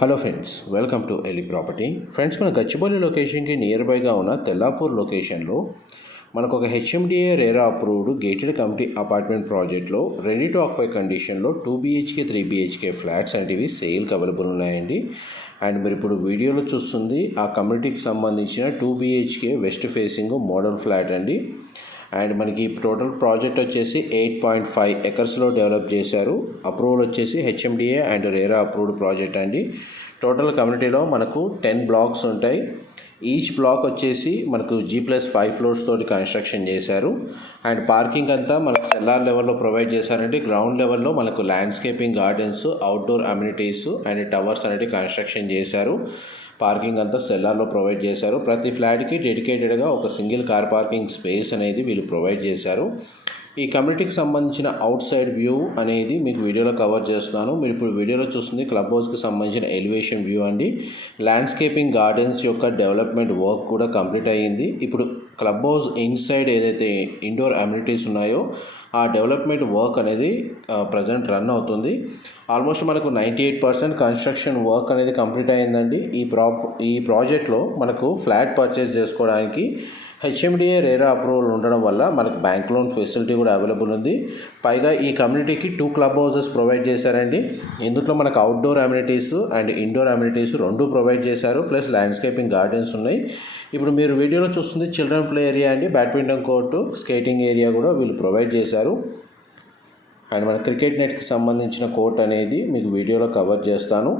Hello friends, welcome to Eli property. Friends, మన గచ్చిబౌలి లొకేషన్కి near బైగా ఉన్న తెల్లాపూర్ లొకేషన్లో మనకు ఒక HMDA RERA approved gated community apartment ప్రాజెక్ట్లో రెడీ టు ఆక్యుపై కండిషన్లో 2 BHK 3 BHK ఫ్లాట్స్ అనేవి సేల్కి అవైలబుల్ ఉన్నాయండి. అండ్ మీరు ఇప్పుడు వీడియోలో చూస్తుంది ఆ కమ్యూనిటీకి సంబంధించిన 2 BHK west facing model flat అండి. అండ్ మనకి టోటల్ ప్రాజెక్ట్ వచ్చేసి 8.5 ఎకర్స్లో డెవలప్ చేశారు. అప్రూవల్ వచ్చేసి HMDA and RERA approved project అండి. టోటల్ కమ్యూనిటీలో మనకు 10 బ్లాక్స్ ఉంటాయి. ఈచ్ బ్లాక్ వచ్చేసి మనకు G+5 ఫ్లోర్స్ తోటి కన్స్ట్రక్షన్ చేశారు. అండ్ పార్కింగ్ అంతా మనకు సెల్లార్ లెవెల్లో ప్రొవైడ్ చేశారంటే గ్రౌండ్ లెవెల్లో మనకు landscaping gardens, outdoor amenities and towers అనేవి కన్స్ట్రక్షన్ చేశారు. పార్కింగ్ అంతా సెల్లార్లో ప్రొవైడ్ చేశారు. ప్రతి ఫ్లాట్కి డెడికేటెడ్గా ఒక సింగిల్ కార్ పార్కింగ్ స్పేస్ అనేది వీళ్ళు ప్రొవైడ్ చేశారు. ఈ కమ్యూనిటీకి సంబంధించిన అవుట్ సైడ్ వ్యూ అనేది మీకు వీడియోలో కవర్ చేస్తున్నాను. మీరు ఇప్పుడు వీడియోలో చూస్తుంది క్లబ్ హౌస్కి సంబంధించిన ఎలివేషన్ వ్యూ అండి. ల్యాండ్స్కేపింగ్ గార్డెన్స్ యొక్క డెవలప్మెంట్ వర్క్ కూడా కంప్లీట్ అయ్యింది. ఇప్పుడు క్లబ్ హౌస్ ఇన్సైడ్ ఏదైతే ఇండోర్ అమ్యూనిటీస్ ఉన్నాయో ఆ డెవలప్మెంట్ వర్క్ అనేది ప్రజెంట్ రన్ అవుతుంది. ఆల్మోస్ట్ మనకు 98% కన్స్ట్రక్షన్ వర్క్ అనేది కంప్లీట్ అయ్యిందండి. ఈ ప్రాజెక్ట్లో మనకు ఫ్లాట్ పర్చేస్ చేసుకోవడానికి హెచ్ఎండిఏ రేరా అప్రూవల్ ఉండడం వల్ల మనకు బ్యాంక్ లోన్ ఫెసిలిటీ కూడా అవైలబుల్ ఉంది. పైగా ఈ కమ్యూనిటీకి 2 క్లబ్ హౌసెస్ ప్రొవైడ్ చేశారండి. ఇందులో మనకు outdoor amenities and indoor amenities రెండు ప్రొవైడ్ చేశారు. ప్లస్ ల్యాండ్స్కేపింగ్ గార్డెన్స్ ఉన్నాయి. ఇప్పుడు మీరు వీడియోలో చూస్తుంది చిల్డ్రన్ ప్లే ఏరియా అండి. బ్యాడ్మింటన్ కోర్టు, స్కేటింగ్ ఏరియా కూడా వీళ్ళు ప్రొవైడ్ చేశారు. అండ్ మన క్రికెట్ నెట్కి సంబంధించిన కోర్ట్ అనేది మీకు వీడియోలో కవర్ చేస్తాను.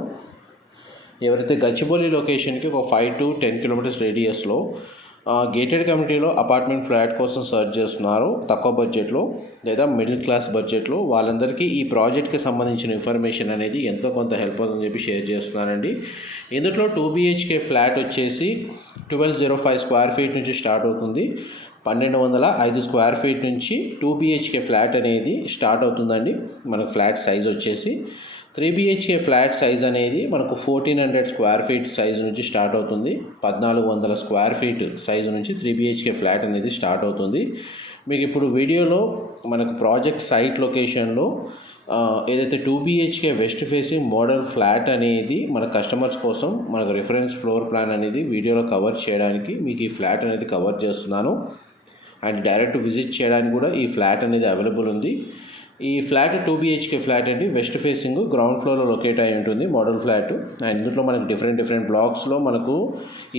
ఎవరైతే గచ్చిబౌలి లొకేషన్కి ఒక 5 to 10 కిలోమీటర్స్ రేడియస్లో గేటెడ్ కమ్యూనిటీలో అపార్ట్మెంట్ ఫ్లాట్ కోసం సర్చ్ చేస్తున్నారు తక్కువ బడ్జెట్లో లేదా మిడిల్ క్లాస్ బడ్జెట్లో, వాళ్ళందరికీ ఈ ప్రాజెక్ట్కి సంబంధించిన ఇన్ఫర్మేషన్ అనేది ఎంతో కొంత హెల్ప్ అవుతుందని చెప్పి షేర్ చేస్తున్నానండి. ఇందులో 2 BHK ఫ్లాట్ వచ్చేసి 1205 స్క్వేర్ ఫీట్ నుంచి స్టార్ట్ అవుతుంది. 1205 స్క్వేర్ ఫీట్ నుంచి 2 BHK ఫ్లాట్ అనేది స్టార్ట్ అవుతుందండి. మనకు ఫ్లాట్ సైజ్ వచ్చేసి 3 BHK ఫ్లాట్ సైజ్ అనేది మనకు 1400 స్క్వేర్ ఫీట్ సైజు నుంచి స్టార్ట్ అవుతుంది. 1400 స్క్వేర్ ఫీట్ సైజు నుంచి 3 BHK ఫ్లాట్ అనేది స్టార్ట్ అవుతుంది. మీకు ఇప్పుడు వీడియోలో మనకు ప్రాజెక్ట్ సైట్ లొకేషన్లో ఏదైతే 2 BHK west facing model flat అనేది మన కస్టమర్స్ కోసం మనకు రిఫరెన్స్ ఫ్లోర్ ప్లాన్ అనేది వీడియోలో కవర్ చేయడానికి మీకు ఈ ఫ్లాట్ అనేది కవర్ చేస్తున్నాను. అండ్ డైరెక్ట్ విజిట్ చేయడానికి కూడా ఈ ఫ్లాట్ అనేది అవైలబుల్ ఉంది. ఈ ఫ్లాట్ 2 BHK ఫ్లాట్ అండి. వెస్ట్ ఫేసింగ్ గ్రౌండ్ ఫ్లోర్లో లొకేట్ అయి ఉంటుంది మోడల్ ఫ్లాట్. అండ్ ఇందులో మనకు డిఫరెంట్ బ్లాక్స్లో మనకు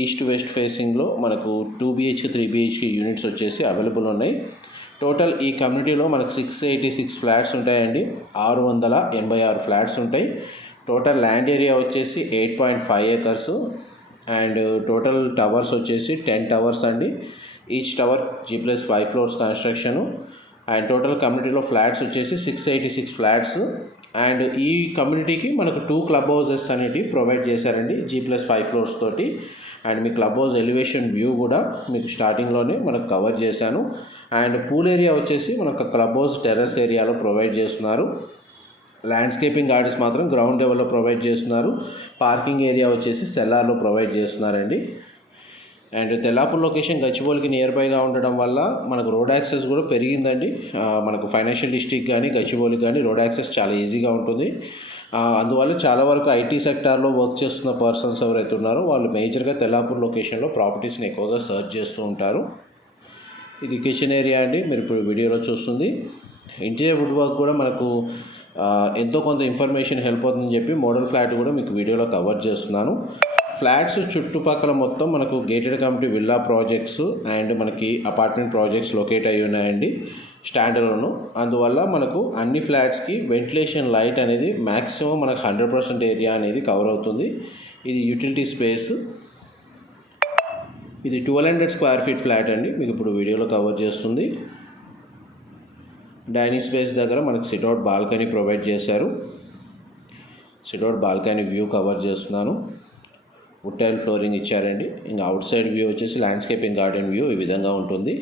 ఈస్ట్ వెస్ట్ ఫేసింగ్లో మనకు 2 BHK 3 BHK యూనిట్స్ వచ్చేసి అవైలబుల్ ఉన్నాయి. టోటల్ ఈ కమ్యూనిటీలో మనకు 686 ఫ్లాట్స్ ఉంటాయండి. 686 ఫ్లాట్స్ ఉంటాయి. టోటల్ ల్యాండ్ ఏరియా వచ్చేసి 8.5 ఎకర్స్. అండ్ టోటల్ టవర్స్ వచ్చేసి 10 టవర్స్ అండి. Each tower G+5 floors construction. And total కమ్యూనిటీలో ఫ్లాట్స్ వచ్చేసి 686 ఫ్లాట్స్. అండ్ ఈ కమ్యూనిటీకి మనకు 2 క్లబ్ హౌసెస్ అనేవి ప్రొవైడ్ చేశారండి G+5 ఫ్లోర్స్ తోటి. And me club house elevation view కూడా మీకు స్టార్టింగ్లోనే మనకు కవర్ చేశాను. అండ్ పూల్ ఏరియా వచ్చేసి మనకు క్లబ్ హౌస్ టెర్రస్ ఏరియాలో ప్రొవైడ్ చేస్తున్నారు. ల్యాండ్స్కేపింగ్ గార్డెన్స్ మాత్రం గ్రౌండ్ లెవెల్లో ప్రొవైడ్ చేస్తున్నారు. పార్కింగ్ ఏరియా వచ్చేసి సెల్లార్లో ప్రొవైడ్ చేస్తున్నారండి. అండ్ తెల్లాపూర్ లొకేషన్ గచ్చిబౌలికి నియర్ బైగా ఉండడం వల్ల మనకు రోడ్ యాక్సెస్ కూడా పెరిగిందండి. మనకు ఫైనాన్షియల్ డిస్ట్రిక్ట్ కానీ గచ్చిబౌలికి కానీ రోడ్ యాక్సెస్ చాలా ఈజీగా ఉంటుంది. అందువల్ల చాలా వరకు ఐటీ సెక్టార్లో వర్క్ చేస్తున్న పర్సన్స్ ఎవరైతే ఉన్నారో వాళ్ళు మేజర్గా తెల్లాపూర్ లొకేషన్లో ప్రాపర్టీస్ని ఎక్కువగా సర్చ్ చేస్తూ ఉంటారు. ఇది కిచెన్ ఏరియా అండి. మీరు ఇప్పుడు వీడియోలో చూస్తుంది ఇంటీరియర్ వుడ్ వర్క్ కూడా మనకు ఎంతో కొంత ఇన్ఫర్మేషన్ హెల్ప్ అవుతుందని చెప్పి మోడల్ ఫ్లాట్ కూడా మీకు వీడియోలో కవర్ చేస్తున్నాను. ఫ్లాట్స్ చుట్టుపక్కల మొత్తం మనకు gated community villa projects and మనకి అపార్ట్మెంట్ ప్రాజెక్ట్స్ లొకేట్ అయ్యి ఉన్నాయండి స్టాండర్డ్లోను. అందువల్ల మనకు అన్ని ఫ్లాట్స్కి వెంటిలేషన్ లైట్ అనేది మ్యాక్సిమం మనకు 100% ఏరియా అనేది కవర్ అవుతుంది. ఇది యూటిలిటీ స్పేస్. ఇది 1200 స్క్వేర్ ఫీట్ ఫ్లాట్ అండి. మీకు ఇప్పుడు వీడియోలో కవర్ చేస్తుంది. డైనింగ్ స్పేస్ దగ్గర మనకు సిట్అవుట్ బాల్కనీ ప్రొవైడ్ చేశారు. సిట్అవుట్ బాల్కనీ వ్యూ కవర్ చేస్తున్నాను. వుడ్ టైల్ ఫ్లోరింగ్ ఇచ్చారండి. ఇంకా అవుట్ సైడ్ వ్యూ వచ్చేసి ల్యాండ్స్కేపింగ్ గార్డెన్ వ్యూ ఈ విధంగా ఉంటుంది.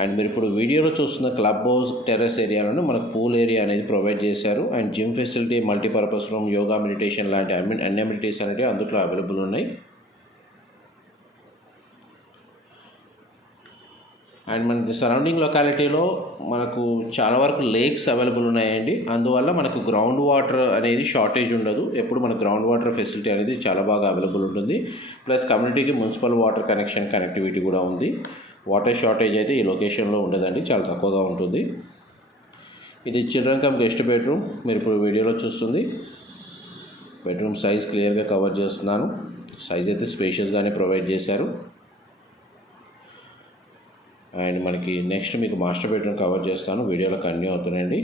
అండ్ మీరు ఇప్పుడు వీడియోలో చూస్తున్న క్లబ్ హౌస్ టెర్రస్ ఏరియాలోనే మనకు పూల్ ఏరియా అనేది ప్రొవైడ్ చేశారు. And gym facility, multipurpose room, yoga meditation లాంటి అన్ని అమ్యూనిటీస్ అనేవి అందులో అవైలబుల్ ఉన్నాయి. అండ్ మనకి సరౌండింగ్ లొకాలిటీలో మనకు చాలా వరకు లేక్స్ అవైలబుల్ ఉన్నాయండి. అందువల్ల మనకు గ్రౌండ్ వాటర్ అనేది షార్టేజ్ ఉండదు. ఎప్పుడు మన గ్రౌండ్ వాటర్ ఫెసిలిటీ అనేది చాలా బాగా అవైలబుల్ ఉంటుంది. ప్లస్ కమ్యూనిటీకి మున్సిపల్ వాటర్ కనెక్టివిటీ కూడా ఉంది. వాటర్ షార్టేజ్ అయితే ఈ లొకేషన్లో ఉండదండి, చాలా తక్కువగా ఉంటుంది. ఇది చిల్డ్రన్ కమ్ గెస్ట్ బెడ్రూమ్. మీరు ఇప్పుడు వీడియోలో చూస్తుంది బెడ్రూమ్ సైజ్ క్లియర్గా కవర్ చేస్తున్నాను. సైజ్ అయితే స్పేషియస్గానే ప్రొవైడ్ చేశారు. అండ్ మనకి నెక్స్ట్ మీకు మాస్టర్ బెడ్రూమ్ కవర్ చేస్తాను, వీడియోలో కంటిన్యూ అవుతున్నాయండి.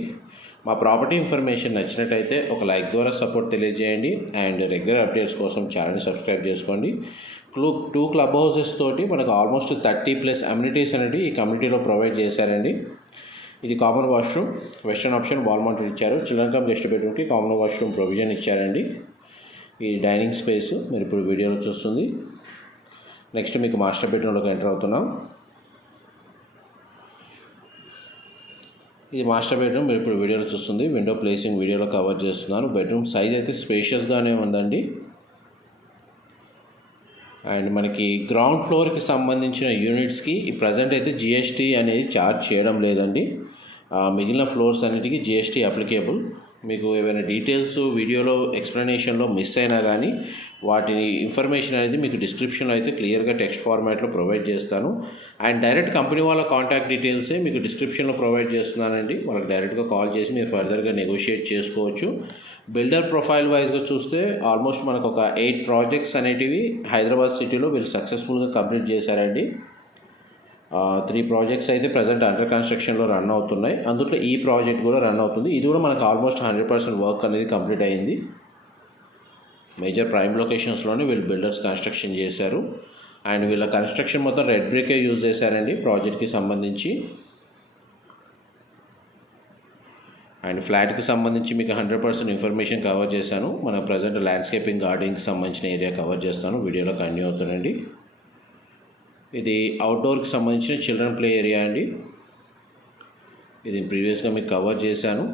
మా ప్రాపర్టీ ఇన్ఫర్మేషన్ నచ్చినట్టయితే ఒక లైక్ ద్వారా సపోర్ట్ తెలియజేయండి. అండ్ రెగ్యులర్ అప్డేట్స్ కోసం ఛానల్ని సబ్స్క్రైబ్ చేసుకోండి. 2 క్లబ్ హౌసెస్ తోటి మనకు ఆల్మోస్ట్ 30+ అమ్యూనిటీస్ అనేది ఈ కమ్యూనిటీలో ప్రొవైడ్ చేశారండి. ఇది common washroom, western option wall mounted ఇచ్చారు. చిల్డ్రన్ కమ్ గెస్ట్ బెడ్రూమ్కి కామన్ వాష్రూమ్ ప్రొవిజన్ ఇచ్చారండి. ఈ డైనింగ్ స్పేస్ మీరు ఇప్పుడు వీడియోలో చూస్తుంది. నెక్స్ట్ మీకు మాస్టర్ బెడ్రూమ్లోకి ఎంటర్ అవుతున్నాం. ఇది మాస్టర్ బెడ్రూమ్ మీరు ఇప్పుడు వీడియోలో చూస్తుంది. విండో ప్లేసింగ్ వీడియోలో కవర్ చేస్తున్నాను. బెడ్రూమ్ సైజ్ అయితే స్పేషియస్గానే ఉందండి. అండ్ మనకి గ్రౌండ్ ఫ్లోర్కి సంబంధించిన యూనిట్స్కి ఈ ప్రజెంట్ అయితే జిఎస్టీ అనేది ఛార్జ్ చేయడం లేదండి. మిగిలిన ఫ్లోర్స్ అన్నిటికీ జిఎస్టీ అప్లికేబుల్. మీకు ఏమైనా డీటెయిల్స్ వీడియోలో ఎక్స్ప్లెనేషన్లో మిస్ అయినా కానీ వాటి ఇన్ఫర్మేషన్ అనేది మీకు డిస్క్రిప్షన్లో అయితే క్లియర్గా టెక్స్ట్ ఫార్మాట్లో ప్రొవైడ్ చేస్తాను. అండ్ డైరెక్ట్ కంపెనీ వాళ్ళ కాంటాక్ట్ డీటెయిల్సే మీకు డిస్క్రిప్షన్లో ప్రొవైడ్ చేస్తున్నానండి. వాళ్ళకి డైరెక్ట్గా కాల్ చేసి మీరు ఫర్దర్గా నెగోషియేట్ చేసుకోవచ్చు. బిల్డర్ ప్రొఫైల్ వైజ్గా చూస్తే ఆల్మోస్ట్ మనకు ఒక 8 ప్రాజెక్ట్స్ అనేటివి హైదరాబాద్ సిటీలో వీళ్ళు సక్సెస్ఫుల్గా కంప్లీట్ చేశారండి. 3 ప్రాజెక్ట్స్ అయితే ప్రజెంట్ అండర్ కన్స్ట్రక్షన్లో రన్ అవుతున్నాయి. అందులో ఈ ప్రాజెక్ట్ కూడా రన్ అవుతుంది. ఇది కూడా మనకు ఆల్మోస్ట్ 100% వర్క్ అనేది కంప్లీట్ అయింది. మేజర్ ప్రైమ్ లొకేషన్స్లోనే వీళ్ళు బిల్డర్స్ కన్స్ట్రక్షన్ చేశారు. అండ్ వీళ్ళ కన్స్ట్రక్షన్ మొత్తం రెడ్ బ్రికే యూజ్ చేశారండి ప్రాజెక్ట్కి సంబంధించి. అండ్ ఫ్లాట్కి సంబంధించి మీకు 100% ఇన్ఫర్మేషన్ కవర్ చేశాను. మన ప్రజెంట్ ల్యాండ్స్కేపింగ్ గార్డెనింగ్కి సంబంధించిన ఏరియా కవర్ చేస్తాను, వీడియోలో కంటిన్యూ అవుతుందండి. ఇది అవుట్డోర్కి సంబంధించిన చిల్డ్రన్ ప్లే ఏరియా అండి. ఇది ప్రీవియస్గా మీకు కవర్ చేశాను.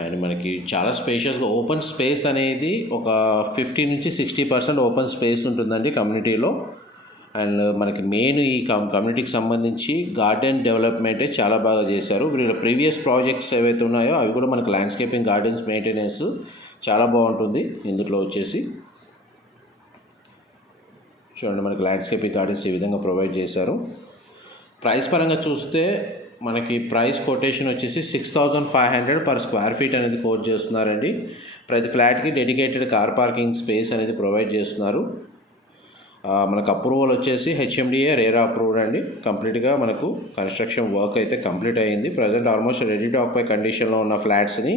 అండ్ మనకి చాలా స్పేషియస్గా ఓపెన్ స్పేస్ అనేది ఒక 50 నుంచి 60% ఓపెన్ స్పేస్ ఉంటుందండి కమ్యూనిటీలో. అండ్ మనకి మెయిన్ ఈ కమ్యూనిటీకి సంబంధించి గార్డెన్ డెవలప్మెంటే చాలా బాగా చేశారు. వీళ్ళ ప్రీవియస్ ప్రాజెక్ట్స్ ఏవైతే ఉన్నాయో అవి కూడా మనకి ల్యాండ్స్కేపింగ్ గార్డెన్స్ మెయింటెనెన్స్ చాలా బాగుంటుంది. ఇందులో వచ్చేసి చూడండి మనకి ల్యాండ్స్కేపింగ్ గార్డెన్స్ ఈ విధంగా ప్రొవైడ్ చేశారు. ప్రైస్ పరంగా చూస్తే మనకి ప్రైస్ కొటేషన్ వచ్చేసి 6,500 per square feet అనేది కోట్ చేస్తున్నారండి. ప్రతి ఫ్లాట్కి డెడికేటెడ్ కార్ పార్కింగ్ స్పేస్ అనేది ప్రొవైడ్ చేస్తున్నారు. మనకు అప్రూవల్ వచ్చేసి హెచ్ఎండిఏ రేరా అప్రూవ్డ్ అండి. కంప్లీట్గా మనకు కన్స్ట్రక్షన్ వర్క్ అయితే కంప్లీట్ అయ్యింది. Present almost ready to occupy కండిషన్లో ఉన్న ఫ్లాట్స్ని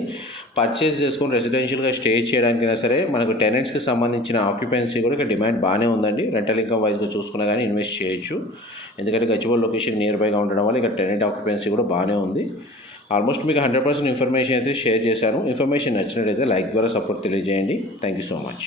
పర్చేస్ చేసుకొని రెసిడెన్షియల్గా స్టే చేయడానికైనా సరే మనకు టెనెంట్స్కి సంబంధించిన ఆక్యుపెన్సీ కూడా ఇక్కడ డిమాండ్ బాగానే ఉందండి. రెంటల్ ఇన్కమ్ వైజ్గా చూసుకున్నా కానీ ఇన్వెస్ట్ చేయొచ్చు. ఎందుకంటే గచ్చిబౌలి లొకేషన్ నియర్ బైగా ఉండడం వల్ల ఇక్కడ టెనెంట్ ఆక్యుపెన్సీ కూడా బాగానే ఉంది. ఆల్మోస్ట్ మీకు 100% ఇన్ఫర్మేషన్ అయితే షేర్ చేశాను. ఇన్ఫర్మేషన్ నచ్చినట్లయితే లైక్ ద్వారా సపోర్ట్ తెలియజేయండి. Thank you so much.